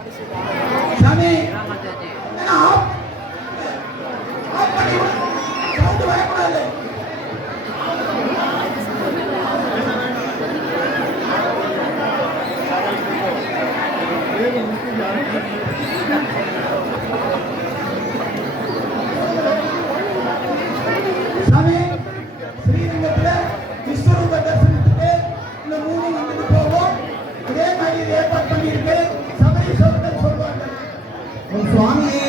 சாமி சாமி ஸ்ரீரங்கத்துல விஸ்வரூப தரிசனத்துக்கு இந்த 3 வந்துட்டு போவோம். அதே மாதிரி ஏற்பாடு பண்ணியிருக்கு. சபரீஸ்வரர் சொல்லுவாங்க. சுவாமியே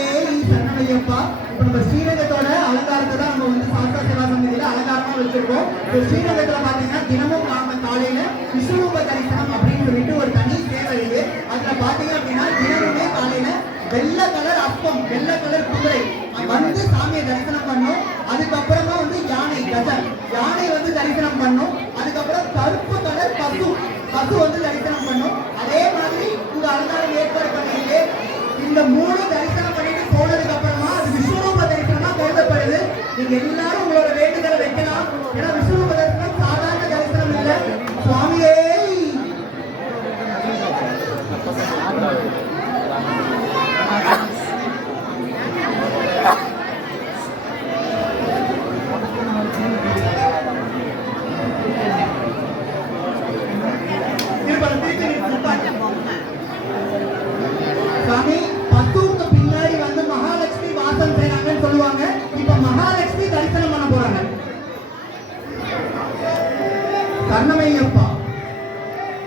சரணமையப்பா. இப்ப நம்ம ஸ்ரீரங்கத்தோட அலங்காரத்தை தான் நம்ம வந்து சாஸ்திர சேவா சமிதியில அலங்காரமா வச்சிருக்கோம். ஸ்ரீரங்கத்துல பாத்தீங்கன்னா தினமும் நாம காலையில விஸ்வரூப தரிசனம் அப்படின்னு சொல்லிட்டு ஒரு தனி சேவை இருக்கு. அதுல பாத்தீங்க அப்படின்னா தினமுமே காலையில வெள்ளை கலர் அப்பம், வெள்ளை கலர் குதிரை வந்து சாமியை தரிசனம் பண்ணும். அதுக்கப்புறமா வந்து யானை வந்து தரிசனம் பண்ணும். அதுக்கப்புறம் கருப்பு கலர் பசு வந்து தரிசனம் பண்ணும். அதே மாதிரி இந்த அலங்காரம் ஏற்பாடு பண்ணிட்டு இந்த 3 தரிசனம் பண்ணிட்டு போனதுக்கு அப்புறமா அது விஸ்வரூப தரிசனமா கருதப்படுது. நீங்க எல்லாரும் உங்களோட வேண்டுதலை வைக்கலாம். ஏன்னா விஸ்வரூப தரிசனம் சாதாரண தரிசனம் இல்லை. சுவாமியே சாமி பசுவுக்கு பின்னாடி வந்து மகாலட்சுமி வாசம் செய்றாங்கன்னு சொல்லுவாங்க. இப்ப மகாலட்சுமி தரிசனம் பண்ண போறாங்க. சரணமையப்பா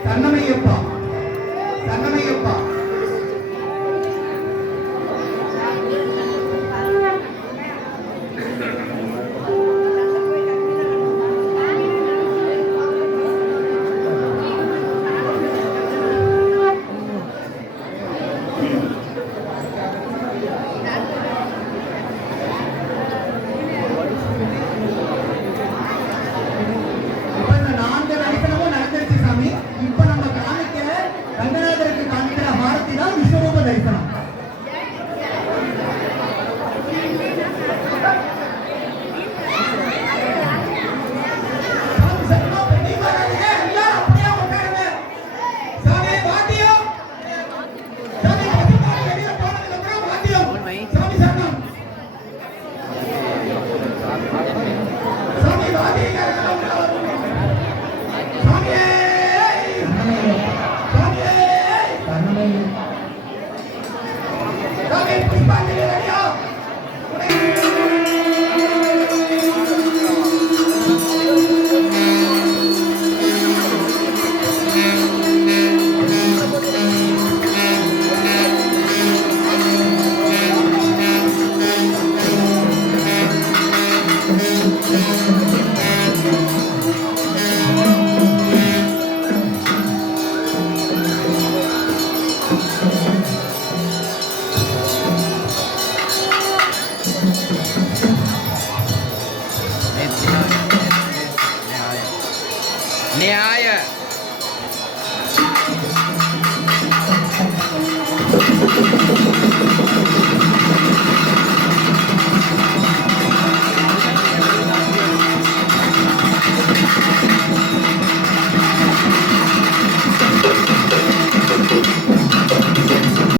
சரணமையப்பா சரணமையப்பா. न्याय